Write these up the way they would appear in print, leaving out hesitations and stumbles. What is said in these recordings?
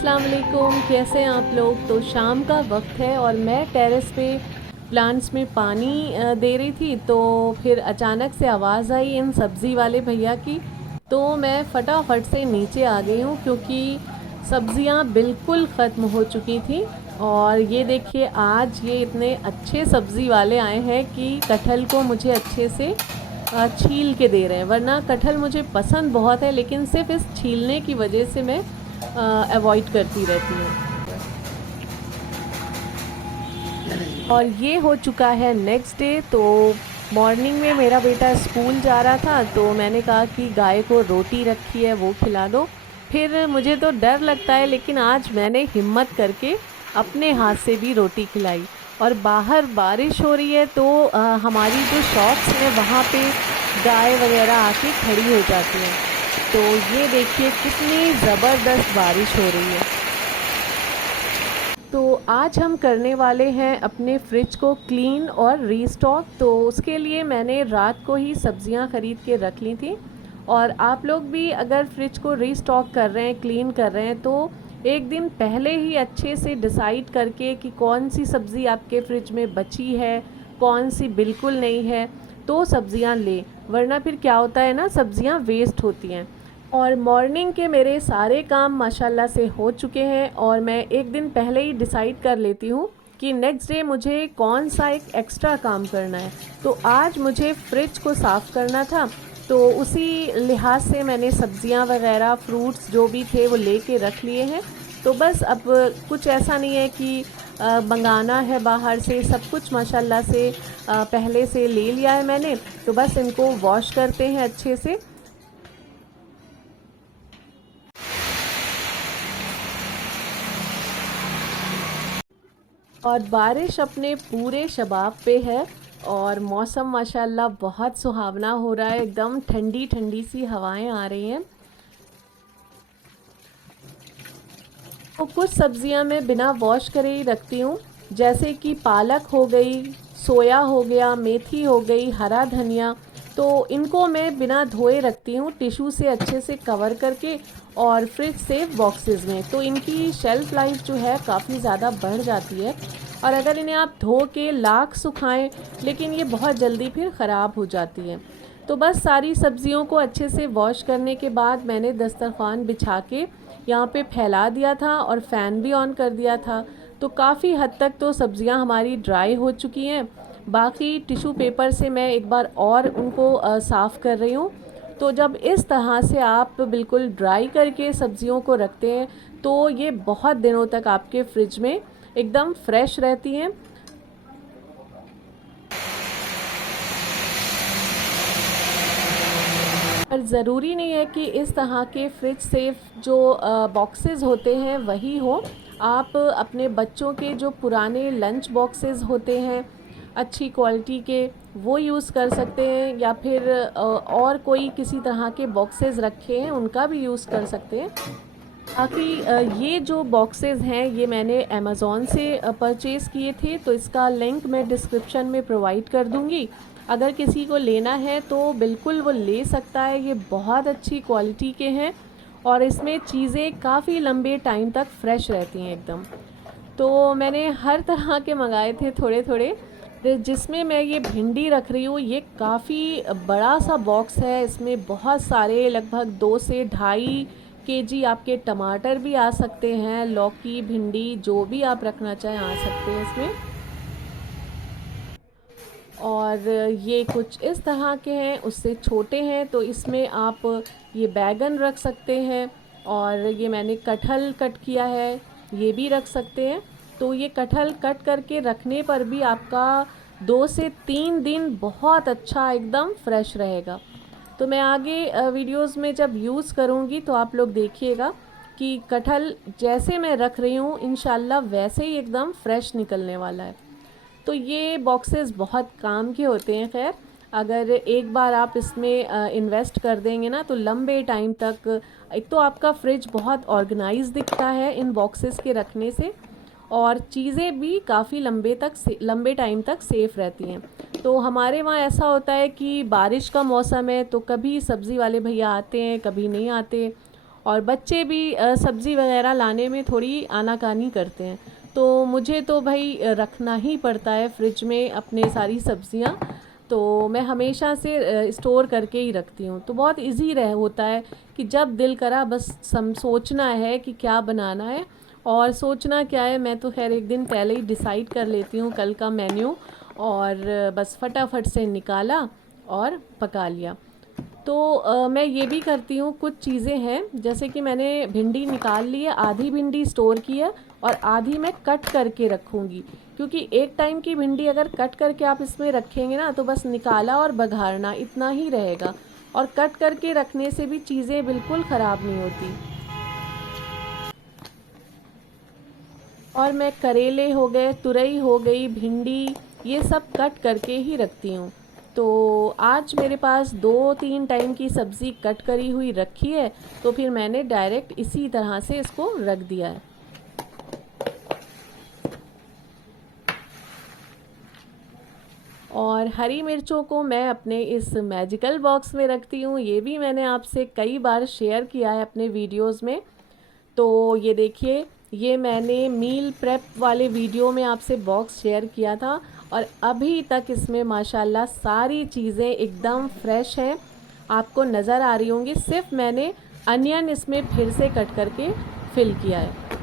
अस्सलाम वालेकुम, कैसे हैं आप लोग। तो शाम का वक्त है और मैं टेरेस पे प्लांट्स में पानी दे रही थी, तो फिर अचानक से आवाज़ आई इन सब्ज़ी वाले भैया की। तो मैं फटाफट से नीचे आ गई हूँ क्योंकि सब्ज़ियाँ बिल्कुल ख़त्म हो चुकी थी। और ये देखिए, आज ये इतने अच्छे सब्ज़ी वाले आए हैं कि कटहल को मुझे अच्छे से छील के दे रहे हैं। वरना कटहल मुझे पसंद बहुत है, लेकिन सिर्फ इस छीलने की वजह से मैं अवॉइड करती रहती हूँ। और ये हो चुका है नेक्स्ट डे। तो मॉर्निंग में मेरा बेटा स्कूल जा रहा था, तो मैंने कहा कि गाय को रोटी रखी है वो खिला दो। फिर मुझे तो डर लगता है, लेकिन आज मैंने हिम्मत करके अपने हाथ से भी रोटी खिलाई। और बाहर बारिश हो रही है, तो हमारी जो शॉप्स हैं वहाँ पे गाय वगैरह आके खड़ी हो जाती हैं। तो ये देखिए कितनी ज़बरदस्त बारिश हो रही है। तो आज हम करने वाले हैं अपने फ्रिज को क्लीन और रीस्टॉक। तो उसके लिए मैंने रात को ही सब्जियां ख़रीद के रख ली थी। और आप लोग भी अगर फ्रिज को रीस्टॉक कर रहे हैं, क्लीन कर रहे हैं, तो एक दिन पहले ही अच्छे से डिसाइड करके कि कौन सी सब्ज़ी आपके फ्रिज में बची है, कौन सी बिल्कुल नहीं है, तो सब्ज़ियां लें। वरना फिर क्या होता है ना, सब्ज़ियां वेस्ट होती हैं। और मॉर्निंग के मेरे सारे काम माशाल्लाह से हो चुके हैं, और मैं एक दिन पहले ही डिसाइड कर लेती हूँ कि नेक्स्ट डे मुझे कौन सा एक एक्स्ट्रा काम करना है। तो आज मुझे फ्रिज को साफ़ करना था, तो उसी लिहाज से मैंने सब्जियां वगैरह, फ्रूट्स जो भी थे वो लेके रख लिए हैं। तो बस अब कुछ ऐसा नहीं है कि मंगाना है बाहर से, सब कुछ माशाल्लाह से पहले से ले लिया है मैंने। तो बस इनको वॉश करते हैं अच्छे से। और बारिश अपने पूरे शबाब पे है, और मौसम माशाल्लाह बहुत सुहावना हो रहा है। एकदम ठंडी ठंडी सी हवाएं आ रही हैं। तो कुछ सब्जियां मैं बिना वॉश करे ही रखती हूँ, जैसे कि पालक हो गई, सोया हो गया, मेथी हो गई, हरा धनिया। तो इनको मैं बिना धोए रखती हूँ, टिश्यू से अच्छे से कवर करके और फ्रिज सेफ बॉक्सेस में। तो इनकी शेल्फ़ लाइफ जो है काफ़ी ज़्यादा बढ़ जाती है। और अगर इन्हें आप धो के लाख सुखाएं, लेकिन ये बहुत जल्दी फिर ख़राब हो जाती है। तो बस सारी सब्जियों को अच्छे से वॉश करने के बाद मैंने दस्तरखान बिछा के यहाँ पे फैला दिया था और फ़ैन भी ऑन कर दिया था। तो काफ़ी हद तक तो सब्जियाँ हमारी ड्राई हो चुकी हैं। बाकी टिश्यू पेपर से मैं एक बार और उनको साफ़ कर रही हूँ। तो जब इस तरह से आप बिल्कुल ड्राई करके सब्जियों को रखते हैं, तो ये बहुत दिनों तक आपके फ्रिज में एकदम फ्रेश रहती हैं। पर ज़रूरी नहीं है कि इस तरह के फ्रिज सेफ जो बॉक्सेस होते हैं वही हो। आप अपने बच्चों के जो पुराने लंच बॉक्सेस होते हैं अच्छी क्वालिटी के, वो यूज़ कर सकते हैं, या फिर और कोई किसी तरह के बॉक्सेस रखे हैं उनका भी यूज़ कर सकते हैं। बाकी ये जो बॉक्सेस हैं ये मैंने अमेज़ॉन से परचेज़ किए थे, तो इसका लिंक मैं डिस्क्रिप्शन में प्रोवाइड कर दूँगी। अगर किसी को लेना है तो बिल्कुल वो ले सकता है। ये बहुत अच्छी क्वालिटी के हैं और इसमें चीज़ें काफ़ी लंबे टाइम तक फ्रेश रहती हैं एकदम। तो मैंने हर तरह के मंगाए थे थोड़े थोड़े। जिसमें मैं ये भिंडी रख रही हूँ, ये काफ़ी बड़ा सा बॉक्स है। इसमें बहुत सारे, लगभग 2 से ढाई केजी आपके टमाटर भी आ सकते हैं, लौकी, भिंडी, जो भी आप रखना चाहें आ सकते हैं इसमें। और ये कुछ इस तरह के हैं, उससे छोटे हैं, तो इसमें आप ये बैगन रख सकते हैं। और ये मैंने कटहल कट किया है, ये भी रख सकते हैं। तो ये कटहल कट करके रखने पर भी आपका 2 से 3 दिन बहुत अच्छा एकदम फ्रेश रहेगा। तो मैं आगे वीडियोस में जब यूज़ करूँगी तो आप लोग देखिएगा कि कटहल जैसे मैं रख रही हूँ इंशाल्लाह वैसे ही एकदम फ्रेश निकलने वाला है। तो ये बॉक्सेस बहुत काम के होते हैं। खैर, अगर एक बार आप इसमें इन्वेस्ट कर देंगे ना, तो लंबे टाइम तक एक तो आपका फ्रिज बहुत ऑर्गेनाइज दिखता है इन बॉक्सेस के रखने से, और चीज़ें भी काफ़ी लंबे टाइम तक सेफ़ रहती हैं। तो हमारे वहाँ ऐसा होता है कि बारिश का मौसम है, तो कभी सब्ज़ी वाले भैया आते हैं, कभी नहीं आते। और बच्चे भी सब्ज़ी वगैरह लाने में थोड़ी आनाकानी करते हैं, तो मुझे तो भाई रखना ही पड़ता है फ्रिज में अपने सारी सब्ज़ियाँ। तो मैं हमेशा से स्टोर करके ही रखती हूँ, तो बहुत इजी रह होता है कि जब दिल करा बस सोचना है कि क्या बनाना है। और सोचना क्या है, मैं तो खैर एक दिन पहले ही डिसाइड कर लेती हूँ कल का मेन्यू, और बस फटाफट से निकाला और पका लिया। तो मैं ये भी करती हूँ, कुछ चीज़ें हैं जैसे कि मैंने भिंडी निकाल ली है, आधी भिंडी स्टोर की है और आधी मैं कट करके रखूँगी, क्योंकि एक टाइम की भिंडी अगर कट करके आप इसमें रखेंगे ना तो बस निकाला और बघारना इतना ही रहेगा, और कट करके रखने से भी चीज़ें बिल्कुल ख़राब नहीं होती। और मैं करेले हो गए, तुरई हो गई, भिंडी, ये सब कट करके ही रखती हूँ। तो आज मेरे पास 2-3 टाइम की सब्ज़ी कट करी हुई रखी है, तो फिर मैंने डायरेक्ट इसी तरह से इसको रख दिया है। और हरी मिर्चों को मैं अपने इस मैजिकल बॉक्स में रखती हूँ, ये भी मैंने आपसे कई बार शेयर किया है अपने वीडियोस में। तो ये देखिए, ये मैंने मील प्रेप वाले वीडियो में आपसे बॉक्स शेयर किया था, और अभी तक इसमें माशाल्लाह सारी चीज़ें एकदम फ्रेश हैं, आपको नज़र आ रही होंगी। सिर्फ मैंने अनियन इसमें फिर से कट करके फिल किया है।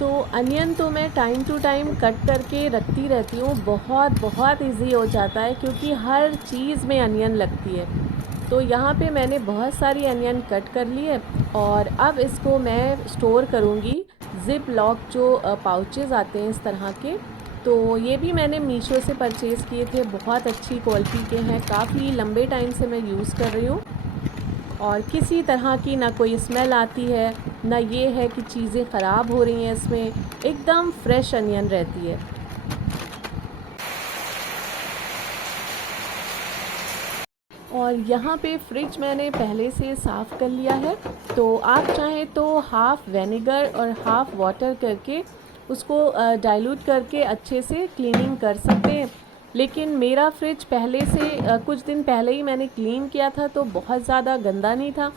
तो अनियन तो मैं टाइम टू टाइम कट करके रखती रहती हूँ, बहुत बहुत इजी हो जाता है क्योंकि हर चीज़ में अनियन लगती है। तो यहाँ पे मैंने बहुत सारी अनियन कट कर ली है, और अब इसको मैं स्टोर करूँगी ज़िप लॉक जो पाउचेज़ आते हैं इस तरह के। तो ये भी मैंने मीशो से परचेज़ किए थे, बहुत अच्छी क्वालिटी के हैं, काफ़ी लंबे टाइम से मैं यूज़ कर रही हूँ, और किसी तरह की ना कोई स्मेल आती है, ना ये है कि चीज़ें ख़राब हो रही हैं इसमें, एकदम फ्रेश अनियन रहती है। और यहाँ पे फ्रिज मैंने पहले से साफ़ कर लिया है, तो आप चाहें तो हाफ़ विनेगर और हाफ़ वाटर करके उसको डाइल्यूट करके अच्छे से क्लीनिंग कर सकते हैं। लेकिन मेरा फ्रिज पहले से कुछ दिन पहले ही मैंने क्लीन किया था, तो बहुत ज़्यादा गंदा नहीं था,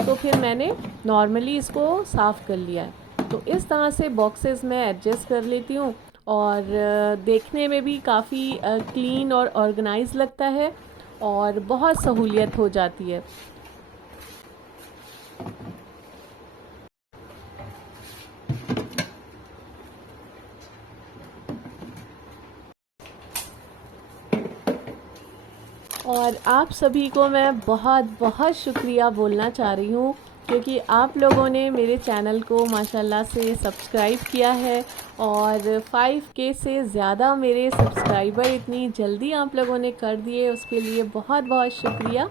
तो फिर मैंने नॉर्मली इसको साफ़ कर लिया है। तो इस तरह से बॉक्सेस मैं एडजस्ट कर लेती हूँ, और देखने में भी काफ़ी क्लीन और ऑर्गेनाइज लगता है, और बहुत सहूलियत हो जाती है। और आप सभी को मैं बहुत बहुत शुक्रिया बोलना चाह रही हूँ, क्योंकि आप लोगों ने मेरे चैनल को माशाल्लाह से सब्सक्राइब किया है, और 5K से ज़्यादा मेरे सब्सक्राइबर इतनी जल्दी आप लोगों ने कर दिए, उसके लिए बहुत बहुत शुक्रिया।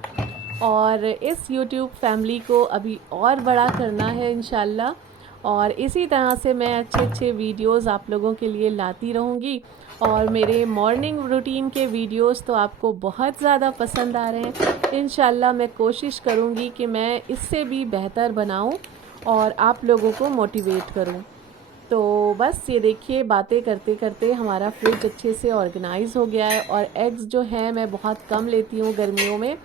और इस YouTube फैमिली को अभी और बड़ा करना है इंशाल्लाह, और इसी तरह से मैं अच्छे अच्छे वीडियोस आप लोगों के लिए लाती रहूँगी। और मेरे मॉर्निंग रूटीन के वीडियोस तो आपको बहुत ज़्यादा पसंद आ रहे हैं, इंशाल्लाह मैं कोशिश करूँगी कि मैं इससे भी बेहतर बनाऊँ और आप लोगों को मोटिवेट करूँ। तो बस ये देखिए, बातें करते करते हमारा फ्रिज अच्छे से ऑर्गेनाइज़ हो गया है। और एग्स जो हैं मैं बहुत कम लेती हूँ गर्मियों में,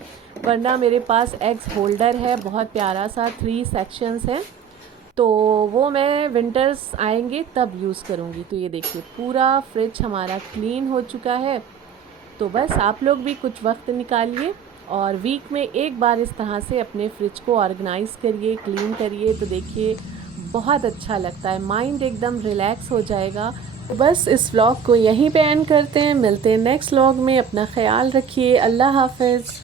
वरना मेरे पास एग्स होल्डर है, बहुत प्यारा सा 3 सेक्शंस हैं, तो वो मैं विंटर्स आएंगे तब यूज़ करूँगी। तो ये देखिए, पूरा फ्रिज हमारा क्लीन हो चुका है। तो बस आप लोग भी कुछ वक्त निकालिए और वीक में एक बार इस तरह से अपने फ्रिज को ऑर्गेनाइज़ करिए, क्लीन करिए, तो देखिए बहुत अच्छा लगता है, माइंड एकदम रिलैक्स हो जाएगा। तो बस इस व्लॉग को यहीं पे एंड करते हैं, मिलते हैं नेक्स्ट व्लॉग में। अपना ख्याल रखिए, अल्लाह हाफ़िज़।